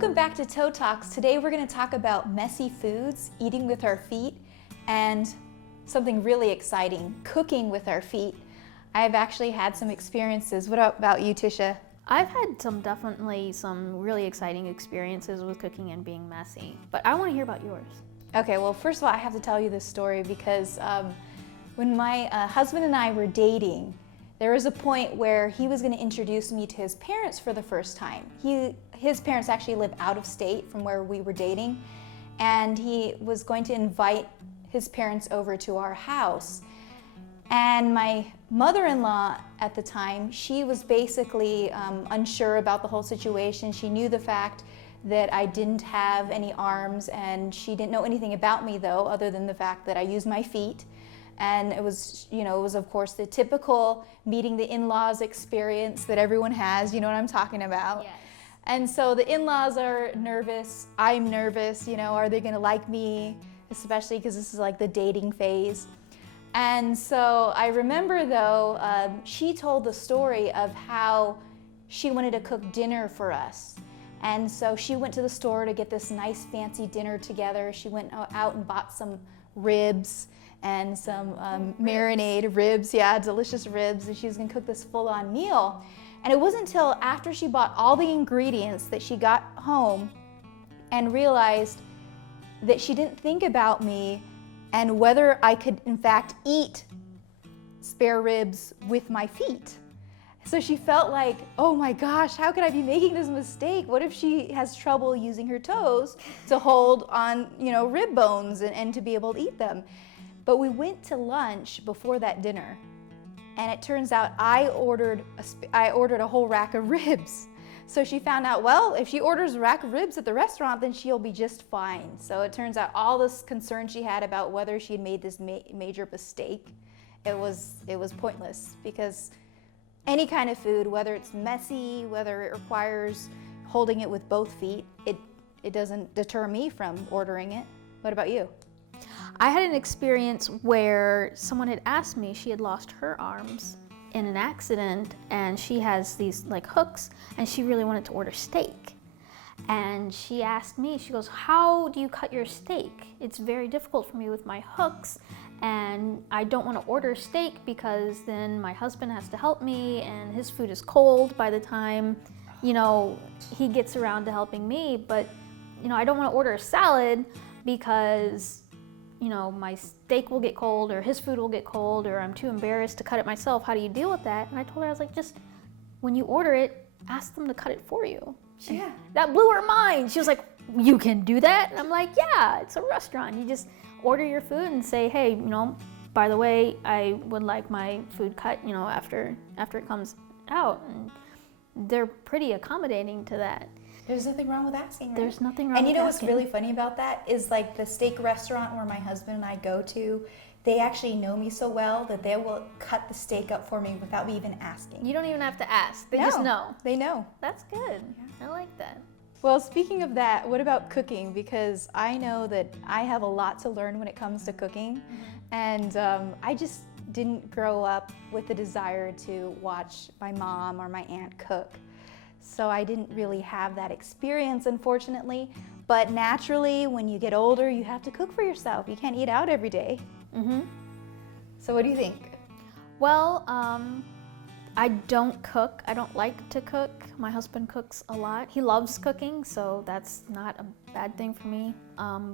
Welcome back to Toe Talks. Today we're going to talk about messy foods, eating with our feet, and something really exciting, cooking with our feet. I've actually had some experiences. What about you, Tisha? I've had definitely some really exciting experiences with cooking and being messy, but I want to hear about yours. Okay, well, first of all, I have to tell you this story because when my husband and I were dating, there was a point where he was going to introduce me to his parents for the first time. His parents actually live out of state from where we were dating, and he was going to invite his parents over to our house. And my mother-in-law at the time, she was basically unsure about the whole situation. She knew the fact that I didn't have any arms, and she didn't know anything about me though, other than the fact that I use my feet. And it was, of course the typical meeting the in-laws experience that everyone has, you know what I'm talking about. Yes. And so the in-laws are nervous, I'm nervous, are they gonna like me? Especially because this is like the dating phase. And so I remember though, she told the story of how she wanted to cook dinner for us. And so she went to the store to get this nice fancy dinner together. She went out and bought some ribs and some marinated ribs, yeah, delicious ribs, and she was gonna cook this full-on meal. And it wasn't until after she bought all the ingredients that she got home and realized that she didn't think about me and whether I could in fact eat spare ribs with my feet. So she felt like, oh my gosh, how could I be making this mistake? What if she has trouble using her toes to hold on, rib bones and to be able to eat them? But we went to lunch before that dinner, and it turns out I ordered a whole rack of ribs. So she found out, well, if she orders a rack of ribs at the restaurant, then she'll be just fine. So it turns out all this concern she had about whether she had made this major mistake, it was pointless, because any kind of food, whether it's messy, whether it requires holding it with both feet, it doesn't deter me from ordering it. What about you? I had an experience where someone had asked me, she had lost her arms in an accident, and she has these like hooks, and she really wanted to order steak. And she asked me, she goes, how do you cut your steak? It's very difficult for me with my hooks, and I don't want to order steak because then my husband has to help me, and his food is cold by the time, he gets around to helping me. But, I don't want to order a salad because my steak will get cold, or his food will get cold, or I'm too embarrassed to cut it myself. How do you deal with that? And I told her, I was like, just when you order it, ask them to cut it for you. Yeah. That blew her mind. She was like, you can do that? And I'm like, yeah, it's a restaurant. You just order your food and say, hey, by the way, I would like my food cut, after it comes out. And they're pretty accommodating to that. There's nothing wrong with asking, right? There's nothing wrong with with asking. And asking. what's really funny about that is like the steak restaurant where my husband and I go to, they actually know me so well that they will cut the steak up for me without me even asking. You don't even have to ask. They just know. They know. That's good. Yeah. I like that. Well, speaking of that, what about cooking? Because I know that I have a lot to learn when it comes to cooking. Mm-hmm. And I just didn't grow up with the desire to watch my mom or my aunt cook. So I didn't really have that experience, unfortunately. But naturally, when you get older, you have to cook for yourself. You can't eat out every day. Mm-hmm. So what do you think? Well, I don't cook. I don't like to cook. My husband cooks a lot. He loves cooking, so that's not a bad thing for me.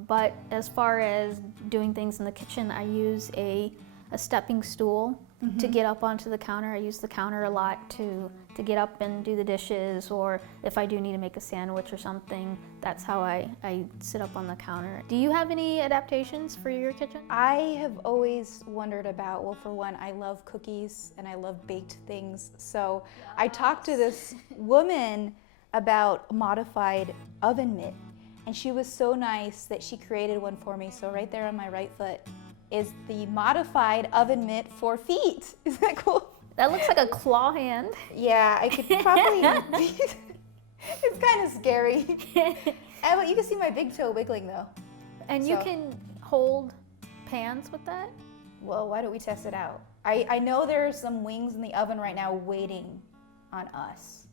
But as far as doing things in the kitchen, I use a stepping stool to get up onto the counter. I use the counter a lot to get up and do the dishes, or if I do need to make a sandwich or something, that's how I sit up on the counter. Do you have any adaptations for your kitchen? I have always wondered about, well, for one, I love cookies and I love baked things. So yes. I talked to this woman about a modified oven mitt, and she was so nice that she created one for me. So right there on my right foot is the modified oven mitt for feet. Isn't that cool? That looks like a claw hand. Yeah, I could probably, it's kind of scary. But you can see my big toe wiggling though. And you can hold pans with that? Well, why don't we test it out? I know there are some wings in the oven right now waiting on us.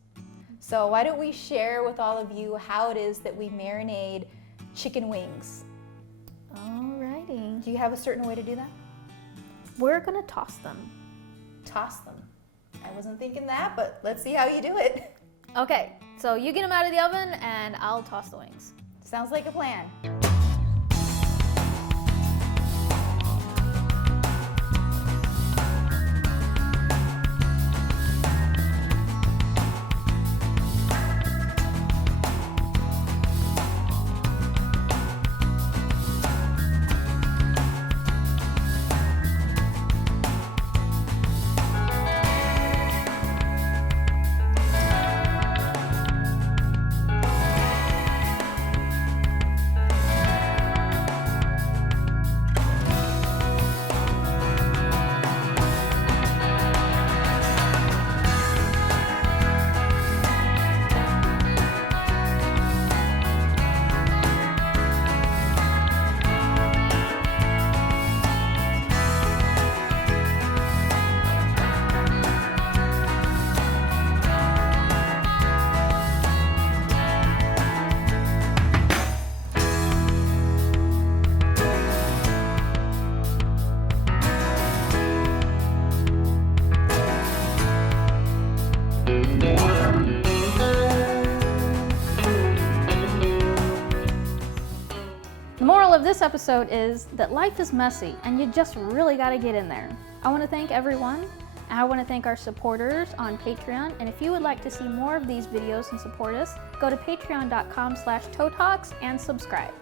So why don't we share with all of you how it is that we marinate chicken wings? Alrighty. Do you have a certain way to do that? We're gonna toss them. Toss them. I wasn't thinking that, but let's see how you do it. Okay, so you get them out of the oven and I'll toss the wings. Sounds like a plan. The moral of this episode is that life is messy and you just really got to get in there. I want to thank everyone, and I want to thank our supporters on Patreon. And if you would like to see more of these videos and support us, go to patreon.com/toetalks and subscribe.